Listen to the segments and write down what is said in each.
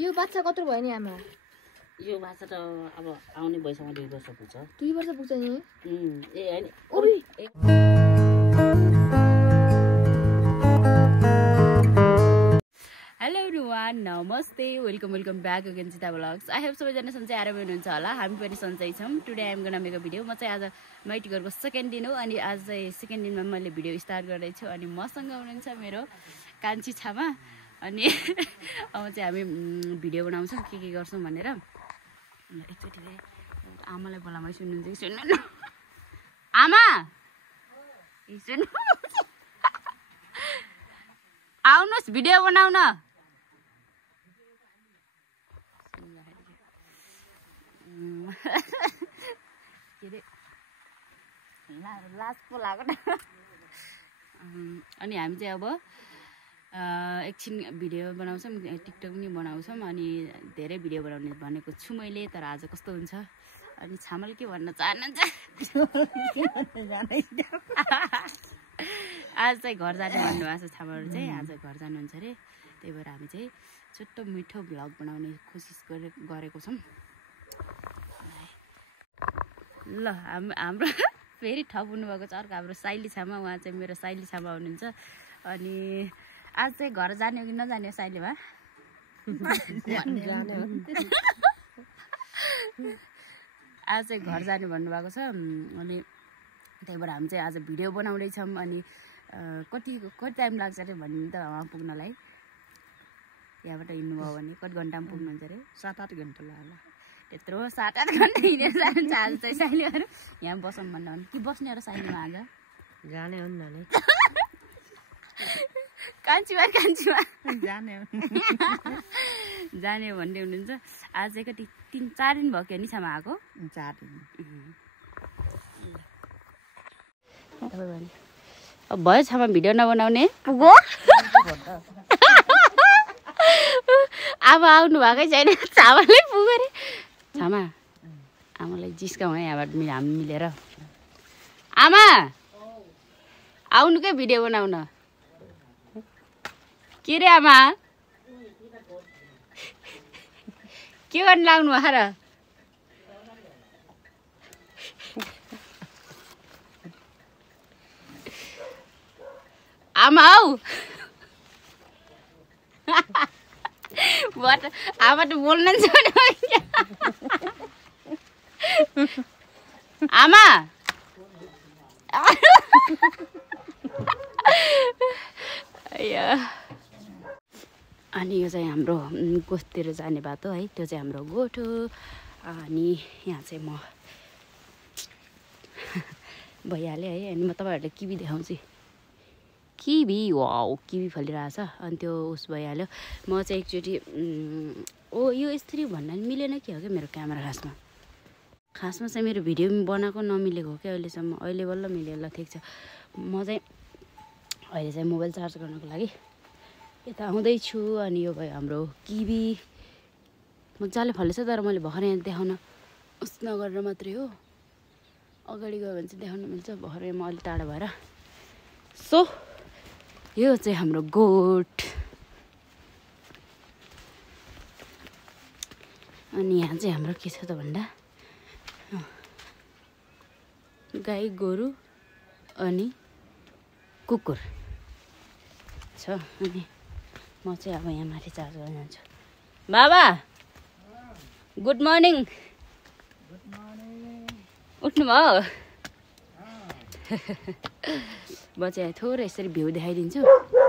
यो बाच्छा कत्रो भयो नि आमा? यो बाच्छा त अब आउने भइसक्यो 2 वर्ष पुग्छ। 2 वर्ष पुग्छ नि? ए हैन। ओइ हेलो एभ्रिवान, नमस्ते, वेलकम ब्याक अगेन चिता ब्लग्स। आई होप सबैजना सन्चै आराम हुनुहुन्छ होला। हामी पनि सन्चै छौँ। Today I'm gonna make a video. म चाहिँ आज माइटीघरको सेकेन्ड दिन हो अनि आज चाहिँ सेकेन्ड दिनमा मैले भिडियो स्टार्ट गर्दैछु अनि मसँग हुनुहुन्छ मेरो कान्छी छामा अनि अब चाहिँ हामी भिडियो बनाउँछौँ के गर्छौँ भनेर। एकचोटि आमालाई बोलामै सुन्नुहुन्छ कि सुन्नु आमा सुन्नु आउनुहोस् भिडियो बनाउन। के अरे लाज पो लाग्यो न। अनि हामी चाहिँ अब एकछिन भिडियो बनाउँछौँ, टिकटक पनि बनाउँछौँ अनि धेरै भिडियो बनाउने भनेको छु मैले। तर आज कस्तो हुन्छ अनि छामल के भन्न चाहनुहुन्छ? आज चाहिँ घर जाने भन्नुभएको छ छामाहरू चाहिँ। आज घर जानुहुन्छ अरे, त्यही भएर हामी चाहिँ छोटो मिठो भ्लग बनाउने कोसिस गरेको छौँ। ल हाम्रो फेरि ठप हुनुभएको छ अर्को हाम्रो साइली छामा। उहाँ चाहिँ मेरो साइली छामा हुनुहुन्छ। अनि आज चाहिँ घर जाने हो कि नजाने साइलीमा? आज चाहिँ घर जाने भन्नुभएको छ अनि त्यही भएर हामी चाहिँ आज भिडियो बनाउँदैछौँ। अनि कति टाइम लाग्छ अरे भन्ने त वहाँ पुग्नलाई? यहाँबाट हिँड्नुभयो भने कति घन्टामा पुग्नुहुन्छ अरे? 7-8 घन्टा लाग्ला। त्यत्रो 7-8 घन्टा हिँडेर जानुहुन्छ आज चाहिँ साइलीहरू? यहाँ बसौँ भन्दा भने कि बस्ने र साइलीमा आज जाने हो नि कान्छीमा जाने हो जाने हो भन्दै हुनुहुन्छ। आज चाहिँ कति 3-4 दिन भयो क्या नि छामा आएको? 4 दिन। अब भयो छामा भिडियो नबनाउने पुगो। अब आउनु भएकै छैन छामाले पुग्यो अरे। छामा आमालाई जिस्काउँ है यहाँबाट हामी मिलेर। आमा आउनु क्या भिडियो बनाउन। के रे आमा के गर्नु लाग्नु भएको र? आमा हौ आमा त बोल्न छोड्यो आमा। अनि यो चाहिँ हाम्रो गोठतिर जाने बाटो है, त्यो चाहिँ हाम्रो गोठो। अनि यहाँ चाहिँ म भइहालेँ है। अनि म तपाईँहरूलाई किवी देखाउँछु। किवी वाउ किवी फलिरहेछ अनि त्यो उस भइहाल्यो। म चाहिँ एकचोटि यो यसरी भन्न मिलेन के हो क्या मेरो क्यामेरा? खासमा चाहिँ मेरो भिडियो बनाएको नमिलेको हो क्या अहिलेसम्म। अहिले बल्ल मिल्यो। ल ठिक छ। म चाहिँ अहिले चाहिँ मोबाइल चार्ज गर्नको लागि यता आउँदैछु। अनि यो भयो हाम्रो किवी। मजाले फलेछ तर मैले भर्खर यहाँ देखाउन उस नगरेर मात्रै हो। अगाडि गयो भने चाहिँ देखाउन मिल्छ। भर्खर म अलिक टाढा भएर। सो यो चाहिँ हाम्रो गोठ। अनि यहाँ चाहिँ हाम्रो के छ त भन्दा गाई गोरु अनि कुकुर छ। अनि म चाहिँ अब यहाँ माथि चार्ज गर्न जान्छु। बाबा गुड मर्निङ। उठ्नुभयो? म चाहिँ थोरै यसरी भ्यू देखाइदिन्छु।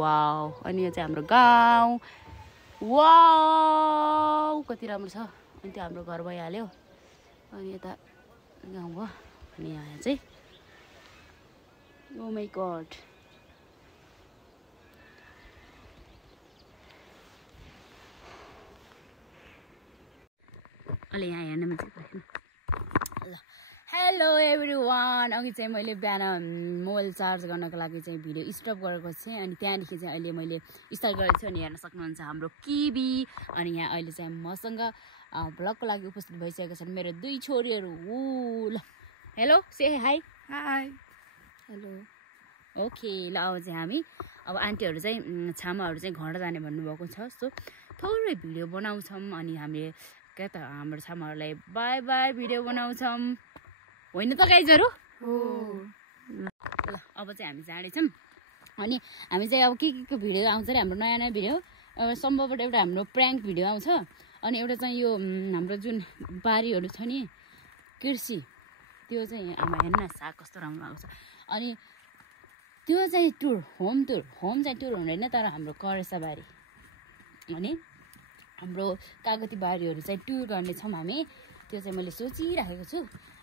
वाउ। अनि यो चाहिँ हाम्रो गाउँ। वाउ कति राम्रो छ। अनि त्यो हाम्रो घर भइहाल्यो। अनि यता गाउँ भयो। अनि यहाँ चाहिँ ओ माई गड अहिले यहाँ हेर्नु मिल्छ। ल हेलो एभ्रिवान। अघि चाहिँ मैले बिहान मोबाइल चार्ज गर्नको लागि चाहिँ भिडियो स्टप गरेको थिएँ। अनि त्यहाँदेखि चाहिँ अहिले मैले स्टार्ट गरेको छु। अनि हेर्न सक्नुहुन्छ हाम्रो किवी। अनि यहाँ अहिले चाहिँ मसँग भ्लगको लागि उपस्थित भइसकेको छन् मेरो 2 छोरीहरू। ल हेलो से हाई। Hi hello okay. ल अब चाहिँ हामी अब आन्टीहरू चाहिँ छामाहरू चाहिँ घर जाने भन्नुभएको छ। सो थोरै भिडियो बनाउँछौँ अनि हामीले क्या त हाम्रो छामाहरूलाई बाई बाई भिडियो बनाउँछौँ होइन त गाइजहरू ल अब चाहिँ हामी जाँदैछौँ अनि हामी चाहिँ अब के भिडियो आउँछ अरे हाम्रो नयाँ नयाँ भिडियो सम्भवतः एउटा हाम्रो प्र्याङ्क भिडियो आउँछ अनि एउटा चाहिँ यो हाम्रो जुन बारीहरू छ नि कृषि त्यो चाहिँ आमा हेर्नु न साग कस्तो राम्रो आउँछ अनि त्यो चाहिँ होम चाहिँ टुर हुँदैन तर हाम्रो करेसा बारी अनि हाम्रो कागती बारीहरू चाहिँ टुर गर्नेछौँ हामी त्यो चाहिँ मैले सोचिराखेको छु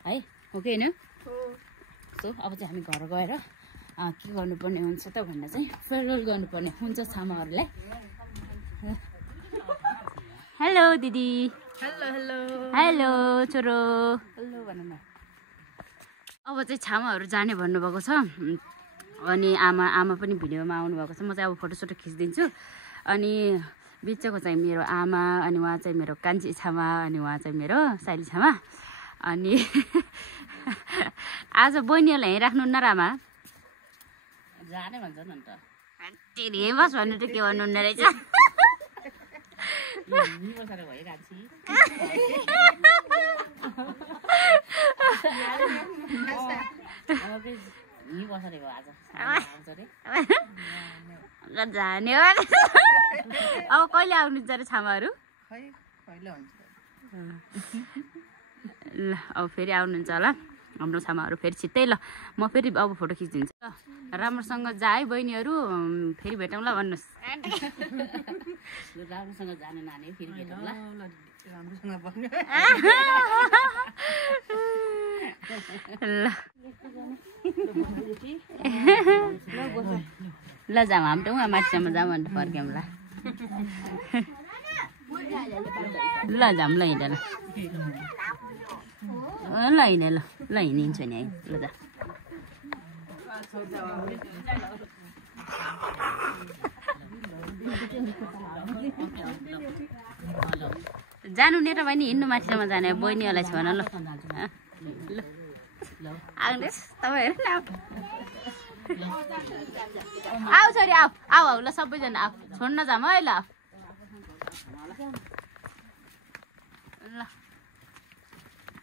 है हो कि होइन सो अब चाहिँ हामी घर गएर के गर्नुपर्ने हुन्छ त भन्दा चाहिँ फेयरवेल गर्नुपर्ने हुन्छ छामाहरूलाई हेलो दिदी हेलो हेलो हेलो छोरो हेलो भन न अब चाहिँ छामाहरू जाने भन्नुभएको छ अनि आमा पनि भिडियोमा आउनुभएको छ म चाहिँ अब फोटोसोटो खिचिदिन्छु अनि बिचको चाहिँ मेरो आमा अनि उहाँ चाहिँ मेरो कान्छी छामा अनि उहाँ चाहिँ मेरो साइली छामा अनि आज बहिनीहरूलाई हेरिराख्नु न रामा जाने भन्छ नि त तेरि बस भन्नु त के भन्नुहुन्न रहेछ बसेर भयो कान्छी बसेर भयो आज जाने हो अब कहिले आउनुहुन्छ अरे छामाहरू ल अब फेरि आउनुहुन्छ होला हाम्रो छामाहरू फेरि छिट्टै ल म फेरि अब फोटो खिचिदिन्छु ल राम्रोसँग जा है बहिनीहरू फेरि भेटौँ ल भन्नुहोस् राम्रोसँग जाने नानी फेरि भेटौँ ल ल जाऊँ हामी त उहाँ माथिसम्म जाऊँ अन्त फर्क्यौँ ल ल जाऊँ ल हिँड ल हिँड ल हिँडिन्छ नि है ल जा जानु नि र बहिनी हिँड्नु माथिसम्म जाने बहिनीहरूलाई छ भन ल आउनुहोस् तपाईँ हेर्नु न आऊ छोरी आऊ आऊ आऊ ल सबैजना आऊ छोड्न जाऊँ है ल ल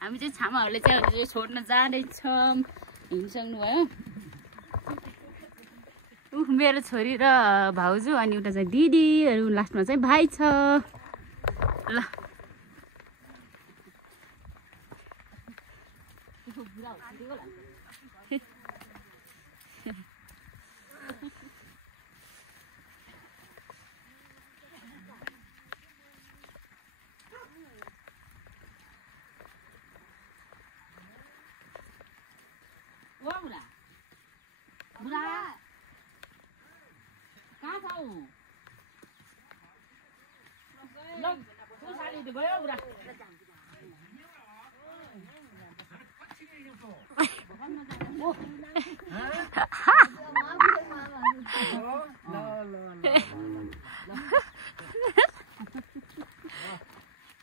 हामी चाहिँ छामाहरूले चाहिँ छोड्न जाँदैछौँ हिँडिसक्नु भयो मेरो छोरी र भाउजू अनि एउटा चाहिँ दिदीहरू लास्टमा चाहिँ भाइ छ ल बुढा कहाँ छौ ल तँ साली गयो बुढा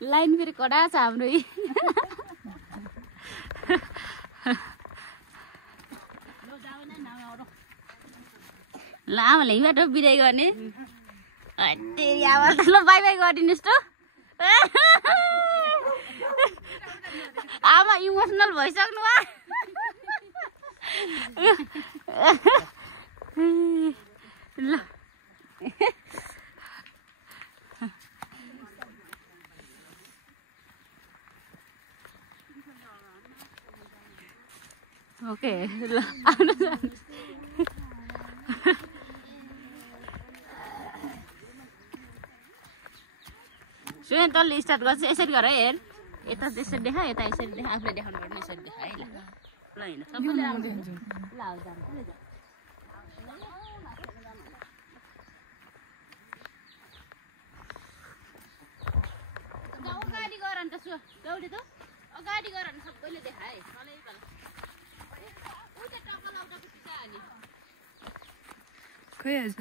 लाइन फेरि कडा छ हाम्रो ल आमाले यहीँबाट बिदाई गर्ने ल बाई बाई गरिदिनुहोस् त आमा इमोसनल भइसक्नु ल ओके ल आउनुहोस् सुन तल स्टार्ट गर्छ यसरी गर हेर यता यसरी देखा यता यसरी देखा आफूले देखाउनु पर्ने यसरी देखा है ल ल हिँड सबैले आउनुहुन्छ ल आउ जानु अगाडि गर अन्त दौडी त अगाडि गर भने सबैले देखा है तलै तल उता टक्क लाउँदा पुग्छ अनि खोइ आज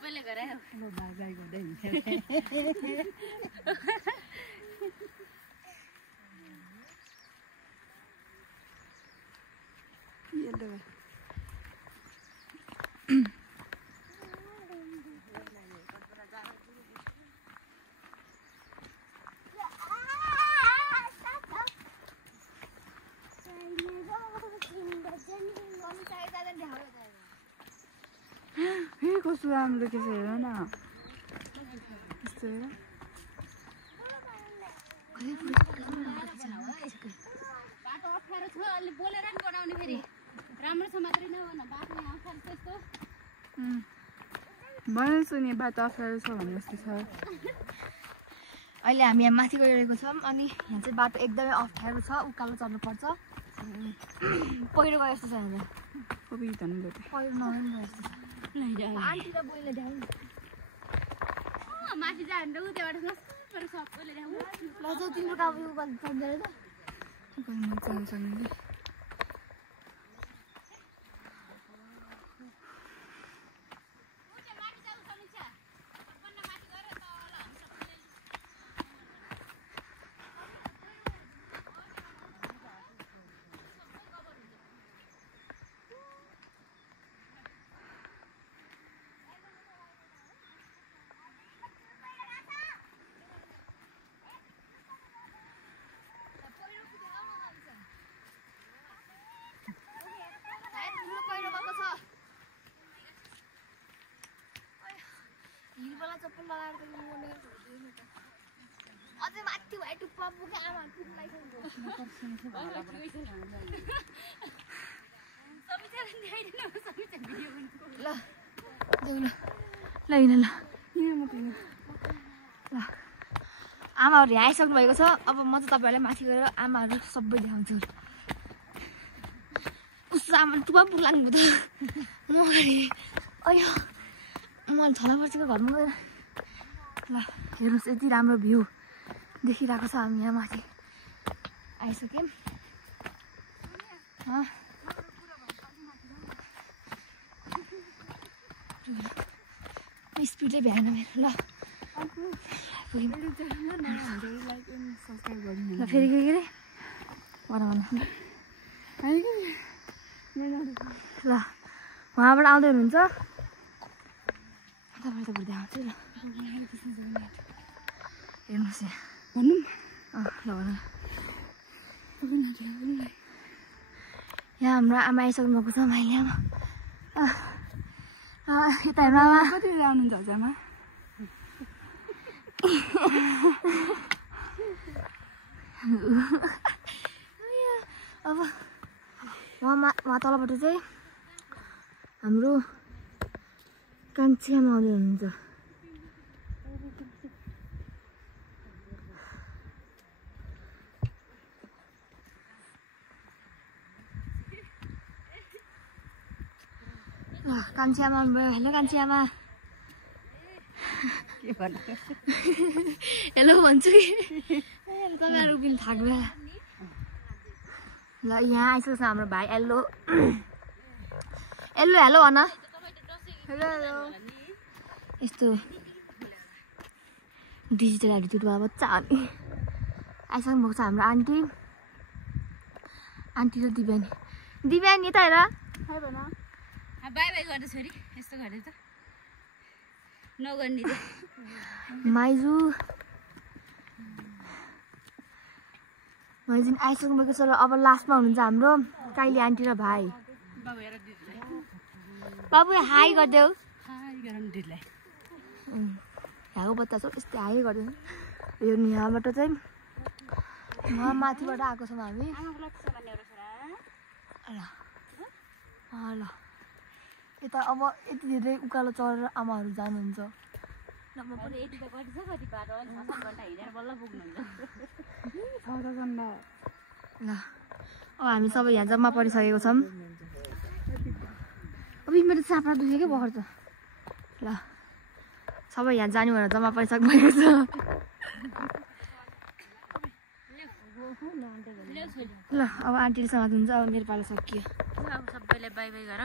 सबैले सबैले गरे ल बाई बाई गर्दै हिँड्छ कस्तो राम्रो के छ हेर न यस्तो हेर बाटो अप्ठ्यारो छ अलि बोलेर नि बनाउने फेरि राम्रो छ मात्रै नभन बाटो अप्ठ्यारो छ यस्तो भन्छु नि बाटो अप्ठ्यारो छ भने जस्तो छ अहिले हामी यहाँ माथि गइरहेको छौँ अनि यहाँ चाहिँ बाटो एकदमै अप्ठ्यारो छ उकालो चढ्नुपर्छ पहिरो गए जस्तो छ यहाँ कपी धनु पहिरो नगए जस्तो छ आन्टी र बोइले देखाउनु माथि जानु उ त्यहाँबाट नसुपर सबैले देखाउनु ल जाऊ तिम्रो काम यो गर्नु पर्दैन चाहन्छ नि चप्पल लगाएर अझै माथि भए टुप्पा पुगे आमा ल आमाहरू यहाँ आइसक्नु भएको छ अब म चाहिँ तपाईँहरूलाई माथि गएर आमाहरू सबै देखाउँछु कस्तो आमा टुप्पा पुग्लानु त म अयो मैले छला पर्छिको घरमा गएर ल हेर्नुहोस् यति राम्रो भ्यू देखिरहेको छ हामी यहाँ माथि आइसक्यौँ स्पिडै भ्याएन मेरो ल ल फेरि के अरे भन ल उहाँबाट आउँदै हुनुहुन्छ तपाईँ त बुझ्दै आउँछु ल हेर्नुहोस् यहाँ भनौँ ल यहाँ हाम्रो आमा आइसक्नु भएको छ माइली आमा यता हेर्नु आमा कति आउनुहुन्छ हजुरमा अब उहाँ तलबाट चाहिँ हाम्रो कान्छी आमा आउँदै हुनुहुन्छ कान्छी आमा आउनुभयो हेलो कान्छी आमा के भन्नु हेलो भन्छु कि तपाईँहरू पनि थाक्नु ल यहाँ आइसकेको छ हाम्रो भाइ हेलो हेलो हेलो भन हेलो हेलो यस्तो डिजिटल एटिट्युड वाला बच्चा अनि आइसक्नु भएको छ हाम्रो आन्टी र दिव्यानी यता हेर हाई भन बाई बाई गर्दा छोरी यस्तो गर्दै त नगर्ने माइजू आइसक्नु भएको छ र अब लास्टमा हुनुहुन्छ हाम्रो काइली आन्टी र भाइ बाबु हाई गरिदेऊ यहाँको बच्चा छ यस्तै हाई गरिदिनु यो यहाँबाट चाहिँ उहाँ माथिबाट आएको छौँ हामी ल यता अब यति धेरै उकालो चढेर आमाहरू जानुहुन्छ ल म पनि यति त कति छ कति बाटो 6-7 घन्टा हिँडेर बल्ल पुग्नुहुन्छ ल अब हामी सबै यहाँ जम्मा परिसकेको छौँ अब मेरो चाप्रा दुख्यो क्या भर्खर त ल सबै यहाँ जाने भनेर जम्मा परिसक्नु भएको छ ल अब आन्टीले समात्नुहुन्छ अब मेरो पालो सकियो अब सबैले बाई बाई गर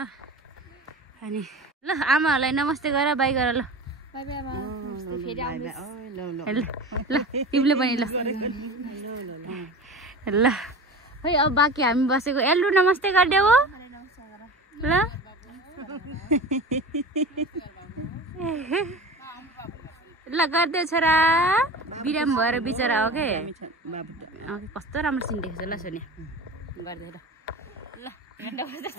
अनि ल आमाहरूलाई नमस्ते गर बाई गर ल बाई बाई आमा नमस्ते फेरि आउनुहोस् ल तिमीले पनि ल है अब बाँकी हामी बसेको एल्लु नमस्ते गरिदेऊ ल ल गरिदेऊ छोरा बिराम भएर बिचरा हो के कस्तो राम्रो सिन देखेको छ ल सोनिया गरिदेऊ ल नमस्ते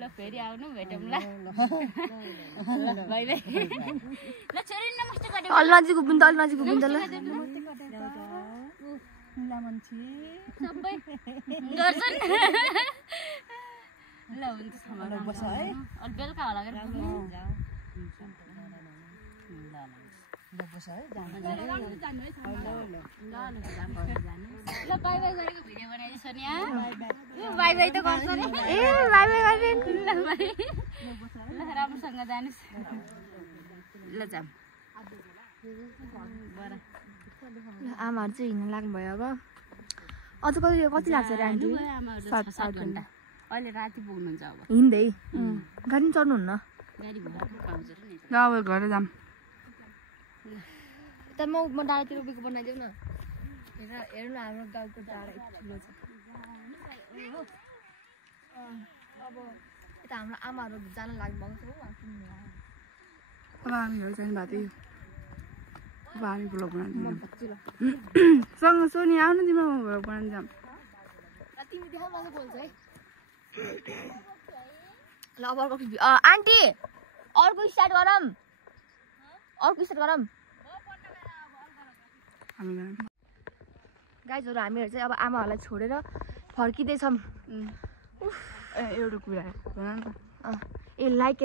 ल फेरि आउनु भेटौँ ल बाई बाई ल छोरी नमस्ते गरिदेऊ अलि नजिक उभिनु त ल सबै गर्छन् ल हुन्छ बस है अलि बेलुका होला ल बाई बाई गरेको भिडियो बनाइदियो सोनिया बाई बाई त गर्छ नि ए बाई बाई गर्दैन ल बाई ल राम्रोसँग जानुहोस् ल जाम आमाहरू चाहिँ हिँड्न लाग्नुभयो अब अझ कति लाग्छ अरे आन्टी घन्टा अहिले राति पुग्नुहुन्छ अब हिँड्दै गाडी पनि चढ्नुहुन्न गाडी पाउँछ ल अब घर जाम त म डाँडातिर उभिएको बनाइदेऊ न हेर्नु हाम्रो गाउँको डाँडा यति ठुलो छ अब यता हाम्रो आमाहरू जान लाग्नुभएको छ अब हामीहरू जाने भएको थियो अब हामी भ्लग बनाउँछौँ सँग सोनी आउनु तिम्रो भ्लग बनाउनु जाऊँ तिमी देखा मलाई बोल्छ है ल अब अर्को आन्टी अर्को स्टार्ट गरौँ गाइजहरू हामीहरू चाहिँ अब आमाहरूलाई छोडेर फर्किँदैछौँ एउटा कुरा ए like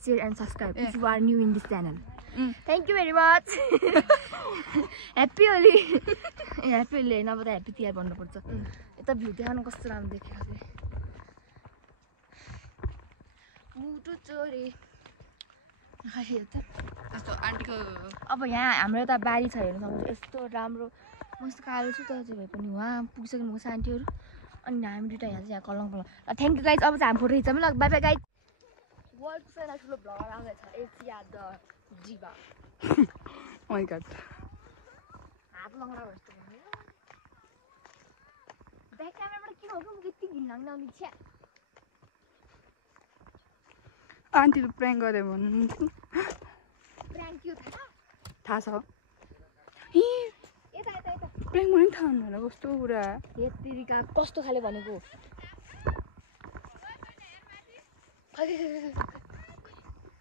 share and subscribe if you are new in this channel thank you very much happy Holi happy Holi होइन अब त ह्याप्पी तिहार भन्नुपर्छ यता भ्यू देखाउनु कस्तो राम्रो देखेको छ मुटु चोरी आन्टीको अब यहाँ हाम्रो यता बारी छ हेर्नु सक्नुहुन्छ यस्तो राम्रो मस्तो कालो छु तर चाहिँ भए पनि उहाँ पुगिसक्नु भएको छ आन्टीहरू अनि हामी दुइटा यहाँ चाहिँ यहाँ कलङ ल थ्याङ्क यू गाइज अब चाहिँ हामी फोटो खिच्छौँ ल बाई बाई गाइज वर्ल्डको सबैभन्दा ठुलो भ्लगर आउँदैछ एसिया द जीवा माइ गॉड हात लङ्गडा भयो जस्तो भयो ब्याक क्यामेराबाट किन हो कि म यति घिनलाग्ने आउने छ्या आन्टीले प्र्याङ्क गरे भन्नु प्र्याङ्क के हो थाहा छ यता यता यता प्र्याङ्क पनि थाहा हुनु होला कस्तो कुरा यतिका कस्तो खाले भनेको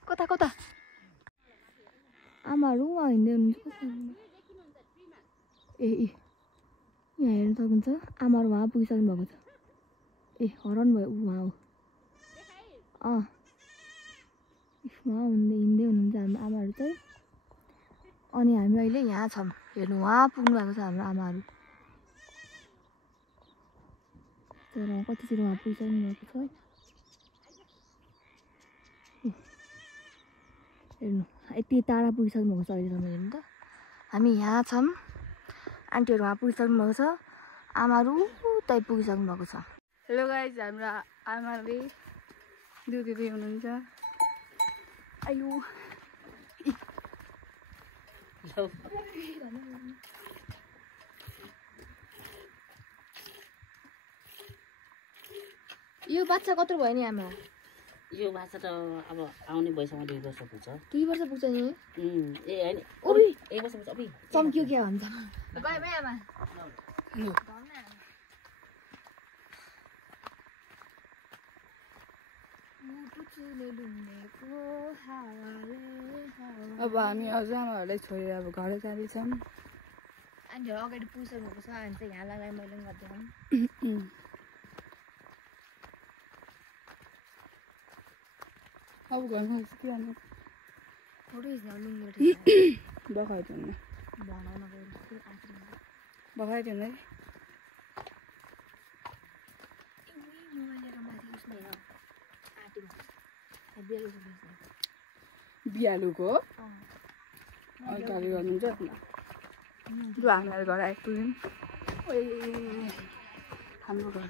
कता कता आमाहरू उहाँ हिँड्दै हुनुहुन्छ ए यहाँ हेर्न सक्नुहुन्छ आमाहरू उहाँ पुगिसक्नु भएको छ ए हराउनु भयो उहाँ हो उहाँ हिँड्दै हुनुहुन्छ हाम्रो आमाहरू चाहिँ अनि हामी अहिले यहाँ छौँ हेर्नु उहाँ पुग्नु भएको छ हाम्रो आमाहरू तर कतिचोटि उहाँ पुगिसक्नु भएको छ हेर्नु यति टाढा पुगिसक्नु भएको छ अहिलेसम्म हेर्नु त हामी यहाँ छौँ आन्टीहरू उहाँ पुगिसक्नु भएको छ आमाहरू उतै पुगिसक्नु भएको छ हेलो गाइज हाम्रो आमाले दुध दिँदै हुनुहुन्छ आयो यो बाच्छा कत्रो भयो नि आमा यो बाछा त अब आउने भइसक्यो 2 वर्ष पुग्छ 2 वर्ष पुग्छ नि ए हैन ओबी 1 वर्ष पुग्छ ओबी चम्क्यो के भन्छ गए भाइ आमा अब हामी अझ आमाहरूलाई छोडेर अब घर जाँदैछौँ आन्टीहरू अगाडि पुगिसक्नु भएको छ अनि चाहिँ यहाँ लगाएर मैले पनि गरिदिएँ अब घरमा के गर्नु फोटो खिच्न बगाइदिउँ न बगाइदिउँ है बिहालुको अगाडि गर्नुहुन्छ लु हामीहरू घर आइपुग्यौँ हाम्रो घर